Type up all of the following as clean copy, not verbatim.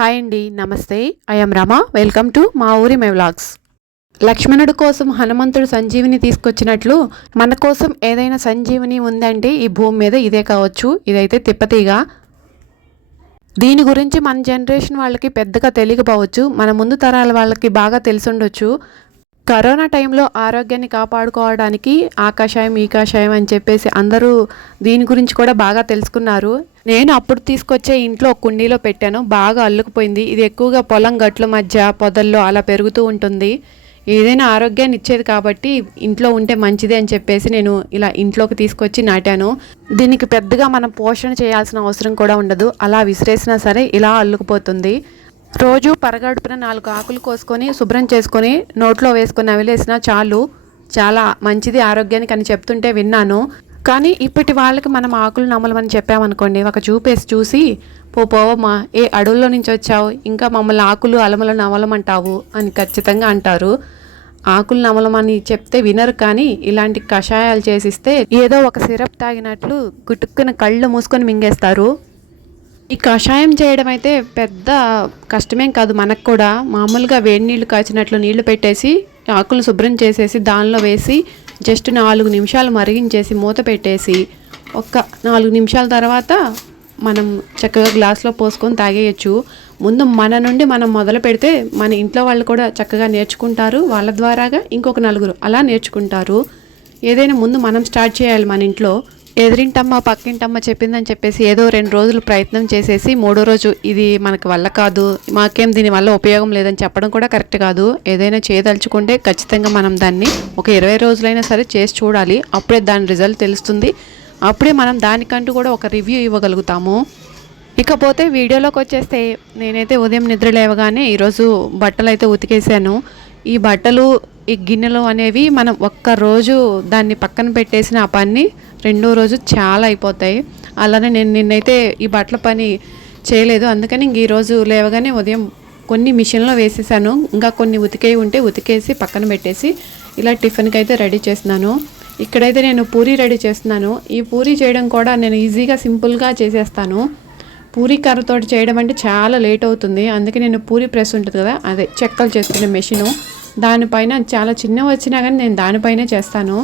Hi అండి, నమస్తే. I'm Rama. Welcome to మా ఊరి మై వ్లాగ్స్. లక్ష్మణుడి కోసం హనుమంతుడు సంజీవిని తీసుకొచ్చినట్లు మన కోసం ఏదైనా సంజీవిని ఉందంటే ఈ భూమి మీద ఇదే కావచ్చు. ఇదైతే తిప్పతీగ. దీని గురించి మన జనరేషన్ వాళ్ళకి పెద్దగా తెలియకపోవచ్చు, మన ముందు తరాల వాళ్ళకి బాగా తెలిసుండొచ్చు. కరోనా టైంలో ఆరోగ్యాన్ని కాపాడుకోవడానికి ఆకాషాయం ఈ కాషాయం అని చెప్పేసి అందరూ దీని గురించి కూడా బాగా తెలుసుకున్నారు. నేను అప్పుడు తీసుకొచ్చే ఇంట్లో ఒక కుండీలో పెట్టాను, బాగా అల్లుకుపోయింది. ఇది ఎక్కువగా పొలం గట్ల మధ్య పొదల్లో అలా పెరుగుతూ ఉంటుంది. ఏదైనా ఆరోగ్యాన్ని ఇచ్చేది కాబట్టి ఇంట్లో ఉంటే మంచిది అని చెప్పేసి నేను ఇలా ఇంట్లోకి తీసుకొచ్చి నాటాను. దీనికి పెద్దగా మనం పోషణ చేయాల్సిన అవసరం కూడా ఉండదు, అలా విసిరేసినా సరే ఇలా అల్లుకుపోతుంది. రోజు పరగడుపున 4 ఆకులు కోసుకొని శుభ్రం చేసుకొని నోట్లో వేసుకొని నవిలేసినా చాలు, చాలా మంచిది ఆరోగ్యానికి అని చెప్తుంటే విన్నాను. కానీ ఇప్పటి వాళ్ళకి మనం ఆకులు నమలమని చెప్పామనుకోండి, ఒక చూపేసి చూసి పోవమ్మా, ఏ అడవుల్లో నుంచి వచ్చావు, ఇంకా మమ్మల్ని ఆకులు అలమలు నమలమంటావు అని ఖచ్చితంగా అంటారు. ఆకులు నమలమని చెప్తే వినరు, కానీ ఇలాంటి కషాయాలు చేసిస్తే ఏదో ఒక సిరప్ తాగినట్లు గుటుక్కున కళ్ళు మూసుకొని మింగేస్తారు. ఈ కషాయం చేయడం అయితే పెద్ద కష్టమేం కాదు మనకు కూడా. మామూలుగా వేడి నీళ్లు కాచినట్లు నీళ్లు పెట్టేసి ఆకులు శుభ్రం చేసేసి దానిలో వేసి జస్ట్ 4 నిమిషాలు మరిగించేసి మూత పెట్టేసి ఒక 4 నిమిషాల తర్వాత మనం చక్కగా గ్లాస్లో పోసుకొని తాగేయచ్చు. ముందు మన నుండి మనం మొదలు పెడితే మన ఇంట్లో వాళ్ళు కూడా చక్కగా నేర్చుకుంటారు, వాళ్ళ ద్వారాగా ఇంకొక 4 అలా నేర్చుకుంటారు. ఏదైనా ముందు మనం స్టార్ట్ చేయాలి మన ఇంట్లో. ఎదురింటమ్మ పక్కింటమ్మ చెప్పిందని చెప్పేసి ఏదో 2 రోజులు ప్రయత్నం చేసేసి 3వ రోజు ఇది మనకు వల్ల కాదు, మాకేం దీనివల్ల ఉపయోగం లేదని చెప్పడం కూడా కరెక్ట్ కాదు. ఏదైనా చేయదలుచుకుంటే ఖచ్చితంగా మనం దాన్ని ఒక 20 రోజులైనా సరే చేసి చూడాలి, అప్పుడే దాని రిజల్ట్ తెలుస్తుంది. అప్పుడే మనం దానికంటూ కూడా ఒక రివ్యూ ఇవ్వగలుగుతాము. ఇకపోతే వీడియోలోకి వచ్చేస్తే నేనైతే ఉదయం నిద్ర లేవగానే ఈరోజు బట్టలు అయితే ఉతికేసాను. ఈ బట్టలు ఈ గిన్నెలు అనేవి మనం ఒక్కరోజు దాన్ని పక్కన పెట్టేసిన ఆ పని 2వ రోజు చాలా అయిపోతాయి. అలానే నేను నిన్నైతే ఈ బట్టల పని చేయలేదు, అందుకని ఇంక ఈరోజు లేవగానే ఉదయం కొన్ని మిషన్లో వేసేసాను. ఇంకా కొన్ని ఉతికేవి ఉంటే ఉతికేసి పక్కన పెట్టేసి ఇలా టిఫిన్కి అయితే రెడీ చేస్తున్నాను. ఇక్కడైతే నేను పూరీ రెడీ చేస్తున్నాను. ఈ పూరీ చేయడం కూడా నేను ఈజీగా సింపుల్గా చేసేస్తాను. పూరీ కర్రతోటి చేయడం అంటే చాలా లేట్ అవుతుంది, అందుకే నేను పూరీ ప్రెస్ ఉంటుంది కదా, అదే చెక్కలు చేసుకునే మెషిను, దానిపైన చాలా చిన్నవి వచ్చినా కానీ నేను దానిపైనే చేస్తాను.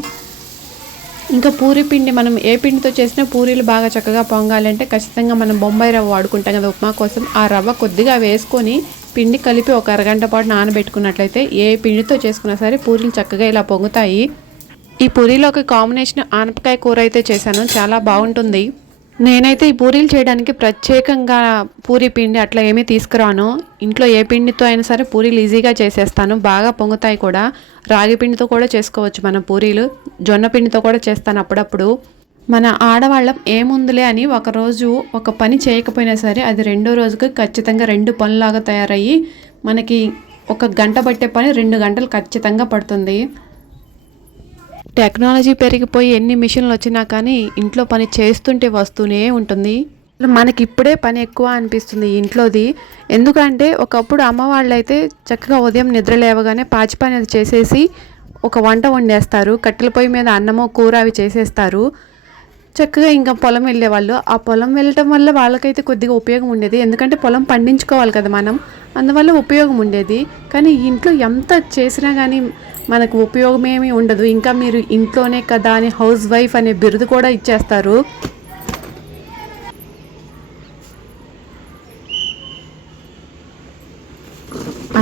ఇంకా పూరీ పిండి మనం ఏ పిండితో చేసినా పూరీలు బాగా చక్కగా పొంగాలంటే ఖచ్చితంగా మనం బొంబాయి రవ్వ వాడుకుంటాం కదా ఉప్మా కోసం. ఆ రవ్వ కొద్దిగా వేసుకొని పిండి కలిపి ఒక అరగంట పాటు నానబెట్టుకున్నట్లయితే ఏ పిండితో చేసుకున్నా సరే పూరీలు చక్కగా ఇలా పొంగుతాయి. ఈ పూరీలోకి కాంబినేషన్ ఆనపకాయ కూర అయితే చేశాను, చాలా బాగుంటుంది. నేనైతే ఈ పూరీలు చేయడానికి ప్రత్యేకంగా పూరీ పిండి అట్లా ఏమీ తీసుకురాను. ఇంట్లో ఏ పిండితో అయినా సరే పూరీలు ఈజీగా చేసేస్తాను, బాగా పొంగుతాయి కూడా. రాగి పిండితో కూడా చేసుకోవచ్చు మనం పూరీలు, జొన్న పిండితో కూడా చేస్తాను అప్పుడప్పుడు. మన ఆడవాళ్ళం ఏముందులే అని ఒకరోజు ఒక పని చేయకపోయినా సరే అది 2వ రోజుకి ఖచ్చితంగా 2 పనులాగా తయారయ్యి మనకి 1 గంట పట్టే పని 2 గంటలు ఖచ్చితంగా పడుతుంది. టెక్నాలజీ పెరిగిపోయి ఎన్ని మిషన్లు వచ్చినా కానీ ఇంట్లో పని చేస్తుంటే వస్తూనే ఉంటుంది. మనకి ఇప్పుడే పని ఎక్కువ అనిపిస్తుంది ఇంట్లోది. ఎందుకంటే ఒకప్పుడు అమ్మ వాళ్ళు అయితే చక్కగా ఉదయం నిద్ర లేవగానే పాచి పని అది చేసేసి ఒక వంట వండేస్తారు, కట్టెల పొయ్యి మీద అన్నమో కూర అవి చేసేస్తారు. చక్కగా ఇంకా పొలం వెళ్ళేవాళ్ళు. ఆ పొలం వెళ్ళటం వల్ల వాళ్ళకైతే కొద్దిగా ఉపయోగం ఉండేది, ఎందుకంటే పొలం పండించుకోవాలి కదా మనం, అందువల్ల ఉపయోగం ఉండేది. కానీ ఇంట్లో ఎంత చేసినా కానీ మనకు ఉపయోగమేమీ ఉండదు. ఇంకా మీరు ఇంట్లోనే కదా అని హౌస్ వైఫ్ అనే బిరుదు కూడా ఇచ్చేస్తారు.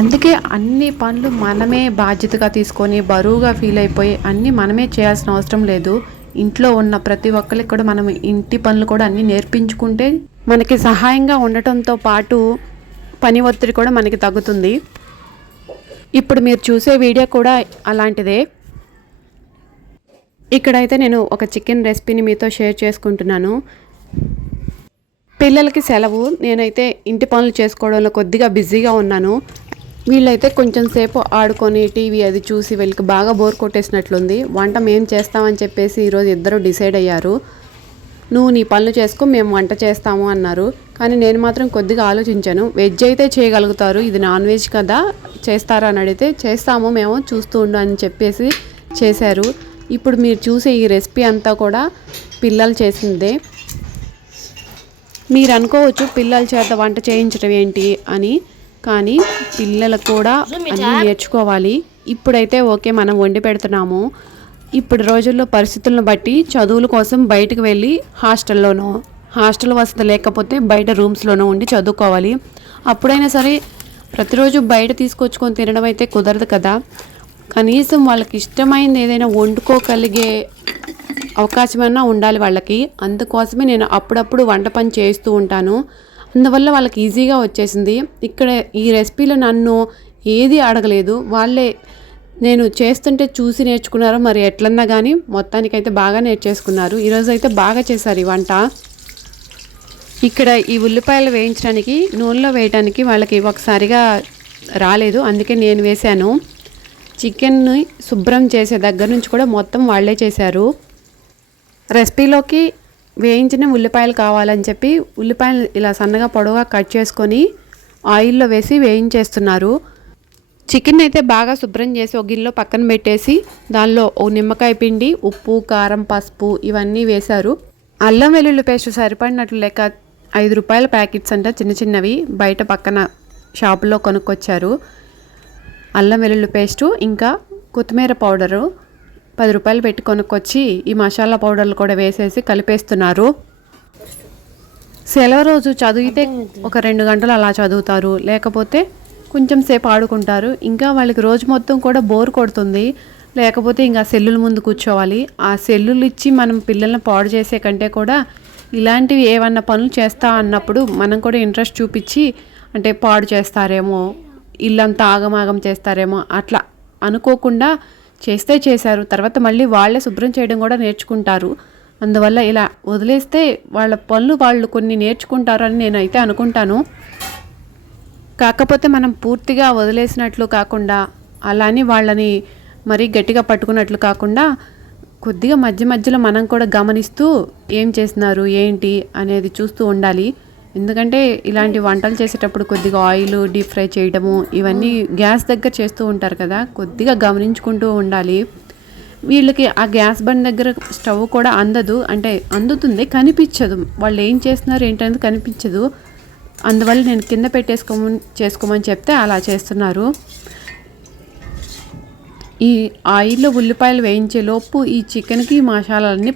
అందుకే అన్ని పనులు మనమే బాధ్యతగా తీసుకొని బరువుగా ఫీల్ అయిపోయి అన్నీ మనమే చేయాల్సిన అవసరం లేదు. ఇంట్లో ఉన్న ప్రతి ఒక్కరికి కూడా మనం ఇంటి పనులు కూడా అన్నీ నేర్పించుకుంటే మనకి సహాయంగా ఉండటంతో పాటు పని ఒత్తిడి కూడా మనకి తగ్గుతుంది. ఇప్పుడు మీరు చూసే వీడియో కూడా అలాంటిదే. ఇక్కడైతే నేను ఒక చికెన్ రెసిపీని మీతో షేర్ చేసుకుంటున్నాను. పిల్లలకి సెలవు, నేనైతే ఇంటి పనులు చేసుకోవడంలో కొద్దిగా బిజీగా ఉన్నాను. వీళ్ళైతే కొంచెం సేపు ఆడుకొని టీవీ అది చూసి వీళ్ళకి బాగా బోర్ కొట్టేసినట్లుంది. వంట మేము చేస్తామని చెప్పేసి ఈరోజు ఇద్దరు డిసైడ్ అయ్యారు. నువ్వు నీ పనులు చేసుకో, మేము వంట చేస్తాము అన్నారు. కానీ నేను మాత్రం కొద్దిగా ఆలోచించాను. వెజ్ అయితే చేయగలుగుతారు, ఇది నాన్ వెజ్ కదా, చేస్తారా అని అడిగితే చేస్తాము మేము, చూస్తూ ఉండు అని చెప్పేసి చేశారు. ఇప్పుడు మీరు చూసే ఈ రెసిపీ అంతా కూడా పిల్లలు చేసిందే. మీరు అనుకోవచ్చు పిల్లల చేత వంట చేయించడం ఏంటి అని, కానీ పిల్లలు కూడా అన్నీ నేర్చుకోవాలి. ఇప్పుడైతే ఓకే మనం వండి పెడుతున్నాము, ఇప్పుడు రోజుల్లో పరిస్థితులను బట్టి చదువుల కోసం బయటకు వెళ్ళి హాస్టల్ వసతి లేకపోతే బయట రూమ్స్లోనూ ఉండి చదువుకోవాలి. అప్పుడైనా సరే ప్రతిరోజు బయట తీసుకొచ్చుకొని తినడం అయితే కుదరదు కదా. కనీసం వాళ్ళకి ఇష్టమైంది ఏదైనా వండుకోగలిగే అవకాశమైనా ఉండాలి వాళ్ళకి. అందుకోసమే నేను అప్పుడప్పుడు వంట పని చేస్తూ ఉంటాను. అందువల్ల వాళ్ళకి ఈజీగా వచ్చేసింది. ఇక్కడ ఈ రెసిపీలో నన్ను ఏది అడగలేదు, వాళ్ళే నేను చేస్తుంటే చూసి నేర్చుకున్నారు. మరి ఎట్లన్నా కానీ మొత్తానికైతే బాగా నేర్చేసుకున్నారు. ఈరోజు అయితే బాగా చేశారు ఈ వంట. ఇక్కడ ఈ ఉల్లిపాయలు వేయించడానికి నూనెలో వేయడానికి వాళ్ళకి ఒకసారిగా రాలేదు, అందుకే నేను వేశాను. చికెన్ని శుభ్రం చేసే దగ్గర నుంచి కూడా మొత్తం వాళ్ళే చేశారు. రెసిపీలోకి వేయించిన ఉల్లిపాయలు కావాలని చెప్పి ఉల్లిపాయలు ఇలా సన్నగా పొడవుగా కట్ చేసుకొని ఆయిల్లో వేసి వేయించేస్తున్నారు. చికెన్ అయితే బాగా శుభ్రం చేసి ఒక గిన్నెలో పక్కన పెట్టేసి దానిలో ఓ నిమ్మకాయ పిండి, ఉప్పు, కారం, పసుపు ఇవన్నీ వేశారు. అల్లం వెల్లుల్లి పేస్ట్ సరిపడినట్లు లెక్క 5 రూపాయల ప్యాకెట్స్ అంట, చిన్న చిన్నవి బయట పక్కన షాపులో కొనుక్కొచ్చారు. అల్లం వెల్లుల్లి పేస్టు ఇంకా కొత్తిమీర పౌడరు 10 రూపాయలు పెట్టి కొనుక్కొచ్చి ఈ మసాలా పౌడర్లు కూడా వేసేసి కలిపేస్తున్నారు. సెలవు రోజు చదివితే ఒక 2 గంటలు అలా చదువుతారు, లేకపోతే కొంచెం సేపు ఆడుకుంటారు. ఇంకా వాళ్ళకి రోజు మొత్తం కూడా బోర్ కొడుతుంది, లేకపోతే ఇంకా సెల్లుల ముందు కూర్చోవాలి. ఆ సెల్లులు ఇచ్చి మనం పిల్లల్ని పాడు చేసే కంటే కూడా ఇలాంటివి ఏమన్నా పనులు చేస్తా అన్నప్పుడు మనం కూడా ఇంట్రెస్ట్ చూపించి, అంటే పాడు చేస్తారేమో, ఇల్లంతా ఆగమాగం చేస్తారేమో అట్లా అనుకోకుండా చేస్తే చేశారు. తర్వాత మళ్ళీ వాళ్ళే శుభ్రం చేయడం కూడా నేర్చుకుంటారు. అందువల్ల ఇలా వదిలేస్తే వాళ్ళ పనులు వాళ్ళు కొన్ని నేర్చుకుంటారు అని నేనైతే అనుకుంటాను. కాకపోతే మనం పూర్తిగా వదిలేసినట్లు కాకుండా, అలానే వాళ్ళని మరీ గట్టిగా పట్టుకున్నట్లు కాకుండా కొద్దిగా మధ్య మధ్యలో మనం కూడా గమనిస్తూ ఏం చేస్తున్నారు ఏంటి అనేది చూస్తూ ఉండాలి. ఎందుకంటే ఇలాంటి వంటలు చేసేటప్పుడు కొద్దిగా ఆయిల్ డీప్ ఫ్రై చేయడము ఇవన్నీ గ్యాస్ దగ్గర చేస్తూ ఉంటారు కదా, కొద్దిగా గమనించుకుంటూ ఉండాలి. వీళ్ళకి ఆ గ్యాస్ బండ్ దగ్గర స్టవ్ కూడా అందదు, అంటే అందుతుంది కనిపించదు, వాళ్ళు ఏం చేస్తున్నారు ఏంటనేది కనిపించదు. అందువల్ల నేను కింద చేసుకోమని చెప్తే అలా చేస్తున్నారు. ఈ ఆయిల్లో ఉల్లిపాయలు వేయించే లోపు ఈ చికెన్కి మసాలాలన్నీ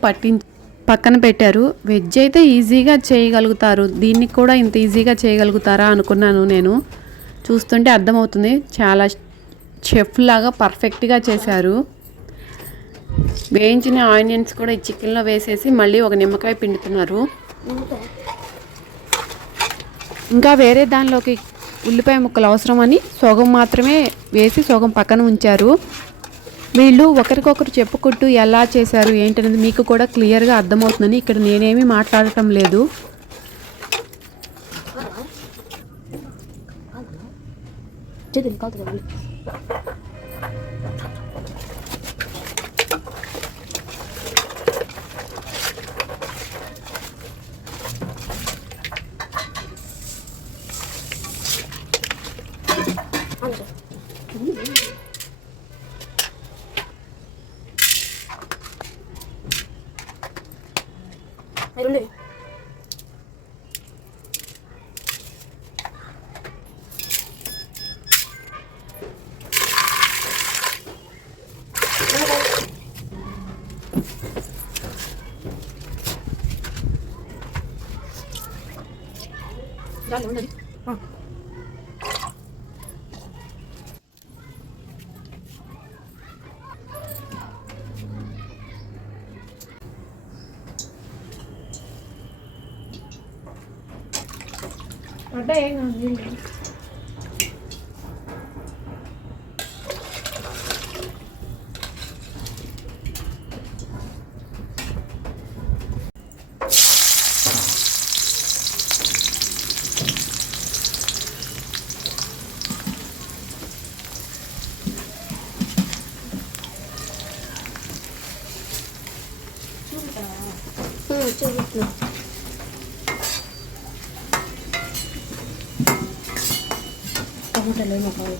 పక్కన పెట్టారు. వెజ్ అయితే ఈజీగా చేయగలుగుతారు, దీన్ని కూడా ఇంత ఈజీగా చేయగలుగుతారా అనుకున్నాను నేను. చూస్తుంటే అర్థమవుతుంది, చాలా చెఫ్ లాగా పర్ఫెక్ట్గా చేశారు. వేయించిన ఆనియన్స్ కూడా ఈ చికెన్లో వేసేసి మళ్ళీ ఒక నిమ్మకాయ పిండుతున్నారు. ఇంకా వేరే దానిలోకి ఉల్లిపాయ ముక్కలు అవసరమని సగం మాత్రమే వేసి సగం పక్కన ఉంచారు. వీళ్ళు ఒకరికొకరు చెప్పుకుంటూ ఎలా చేశారు ఏంటనేది మీకు కూడా క్లియర్గా అర్థమవుతుందని ఇక్కడ నేనేమీ మాట్లాడటం లేదు. అంటే ఏం కాదు. చూపిస్తున్నా టమాటాలు మొక్కలు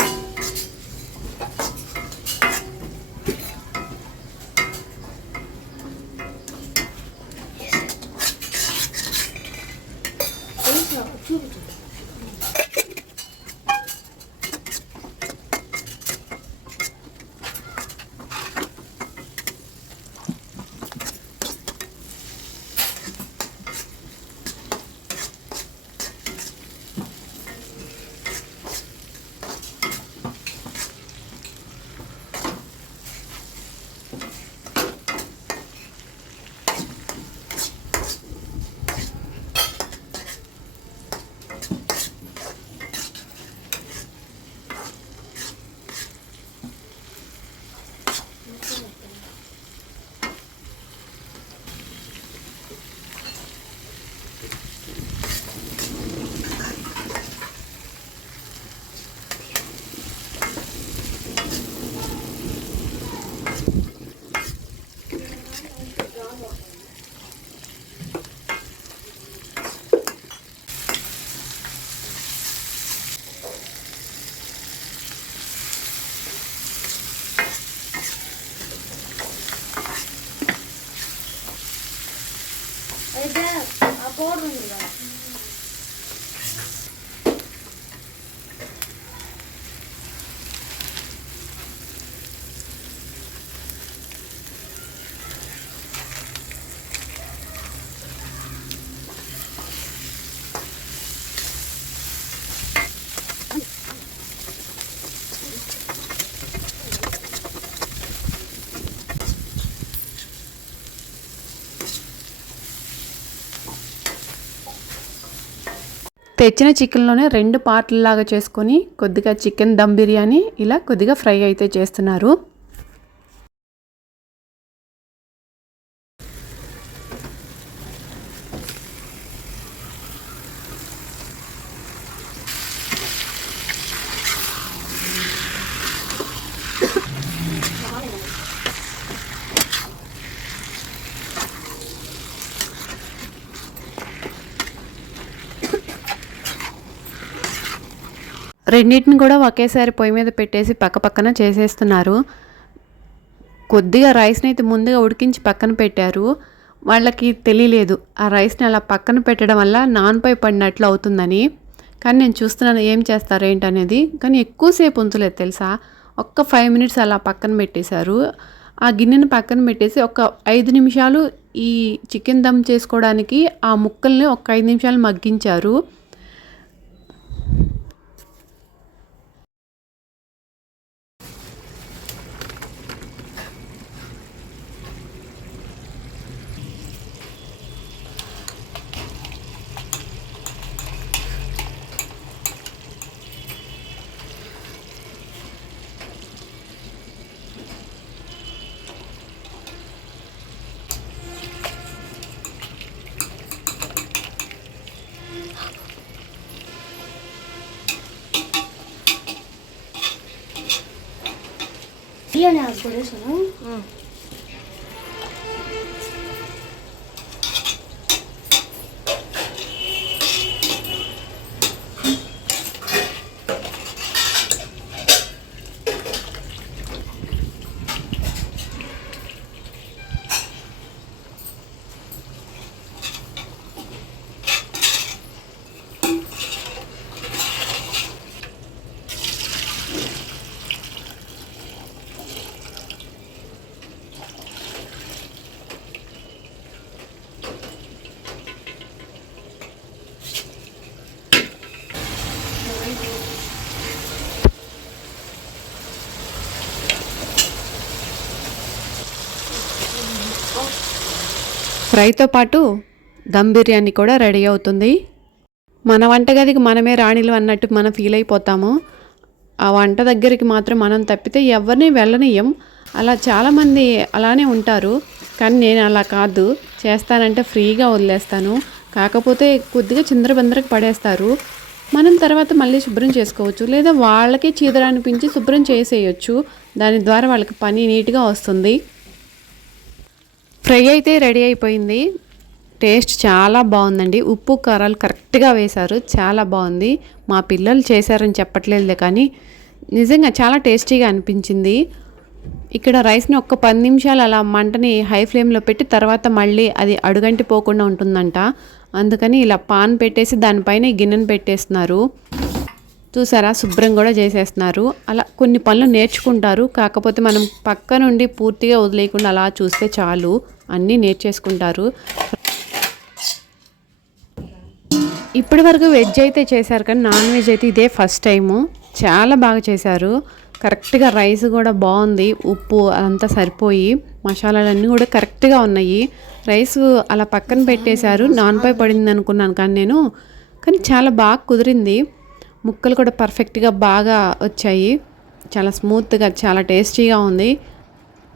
అయితే ఆ పౌడర్ ఉంది కదా, తెచ్చిన చికెన్లోనే 2 పార్ట్లలాగా చేసుకొని కొద్దిగా చికెన్ దమ్ బిర్యానీ ఇలా కొద్దిగా ఫ్రై అయితే చేస్తున్నారు. రెండింటిని కూడా ఒకేసారి పొయ్యి మీద పెట్టేసి పక్కపక్కన చేసేస్తున్నారు. కొద్దిగా రైస్ని అయితే ముందుగా ఉడికించి పక్కన పెట్టారు. వాళ్ళకి తెలియలేదు ఆ రైస్ని అలా పక్కన పెట్టడం వల్ల నాన్పై పడినట్లు అవుతుందని. కానీ నేను చూస్తున్నాను ఏం చేస్తారు ఏంటనేది. కానీ ఎక్కువసేపు ఉంచలేదు తెలుసా, ఒక్క 5 మినిట్స్ అలా పక్కన పెట్టేశారు. ఆ గిన్నెని పక్కన పెట్టేసి ఒక 5 నిమిషాలు ఈ చికెన్ దమ్ చేసుకోవడానికి ఆ ముక్కల్ని ఒక 5 నిమిషాలు మగ్గించారు. బిర్యానీ ఆకు కూడా వేసాను. ఫ్రైతో పాటు దమ్ బిర్యానీ కూడా రెడీ అవుతుంది. మన వంటగదికి మనమే రాణిలు అన్నట్టు మనం ఫీల్ అయిపోతాము. ఆ వంట దగ్గరికి మాత్రం మనం తప్పితే ఎవరిని వెళ్ళనియం. అలా చాలామంది అలానే ఉంటారు. కానీ నేను అలా కాదు, చేస్తానంటే ఫ్రీగా వదిలేస్తాను. కాకపోతే కొద్దిగా చిందరబందరకు పడేస్తారు. మనం తర్వాత మళ్ళీ శుభ్రం చేసుకోవచ్చు, లేదా వాళ్ళకి చీదర అనిపించి శుభ్రం చేసేయచ్చు. దాని ద్వారా వాళ్ళకి పని నీట్గా వస్తుంది. ఫ్రై అయితే రెడీ అయిపోయింది. టేస్ట్ చాలా బాగుందండి. ఉప్పు కారాలు కరెక్ట్గా వేశారు, చాలా బాగుంది. మా పిల్లలు చేశారని చెప్పట్లేదులే, కానీ నిజంగా చాలా టేస్టీగా అనిపించింది. ఇక్కడ రైస్ని ఒక్క 10 నిమిషాలు అలా మంటని హై ఫ్లేమ్లో పెట్టి తర్వాత మళ్ళీ అది అడుగంటి పోకుండా ఉంటుందంట. అందుకని ఇలా పాన్ పెట్టేసి దానిపైన ఈ గిన్నెను పెట్టేస్తున్నారు. చూసారా, శుభ్రం కూడా చేసేస్తున్నారు. అలా కొన్ని పనులు నేర్చుకుంటారు. కాకపోతే మనం పక్క నుండి పూర్తిగా వదిలేయకుండా అలా చూస్తే చాలు, అన్నీ నేర్చేసుకుంటారు. ఇప్పటి వరకు వెజ్ అయితే చేశారు, కానీ నాన్ వెజ్ అయితే ఇదే ఫస్ట్ టైము. చాలా బాగా చేశారు. కరెక్ట్గా రైస్ కూడా బాగుంది, ఉప్పు అదంతా సరిపోయి మసాలాలన్నీ కూడా కరెక్ట్గా ఉన్నాయి. రైస్ అలా పక్కన పెట్టేశారు. నాన్పై పడింది అనుకున్నాను కానీ చాలా బాగా కుదిరింది. ముక్కలు కూడా పర్ఫెక్ట్గా బాగా వచ్చాయి, చాలా స్మూత్గా, చాలా టేస్టీగా ఉంది.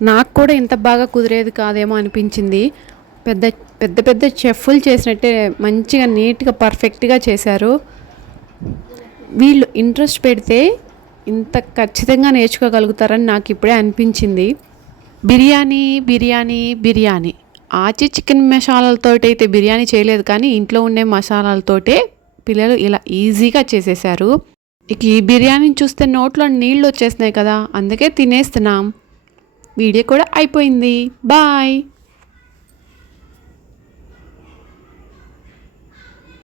నాకు కూడా ఇంత బాగా కుదిరేది కాదేమో అనిపించింది. పెద్ద పెద్ద పెద్ద చెఫ్లు చేసినట్టే మంచిగా నీట్గా పర్ఫెక్ట్గా చేశారు. వీళ్ళు ఇంట్రెస్ట్ పెడితే ఇంత ఖచ్చితంగా నేర్చుకోగలుగుతారని నాకు ఇప్పుడే అనిపించింది. బిర్యానీ బిర్యానీ బిర్యానీ ఆచి చికెన్ మసాలాలతోటి అయితే బిర్యానీ చేయలేదు, కానీ ఇంట్లో ఉండే మసాలాలతోటే పిల్లలు ఇలా ఈజీగా చేసేసారు. ఇక ఈ బిర్యానీని చూస్తే నోట్లో నీళ్ళు వచ్చేస్తున్నాయి కదా, అందుకే తినేస్తున్నాం. వీడియో కూడా అయిపోయింది. బాయ్.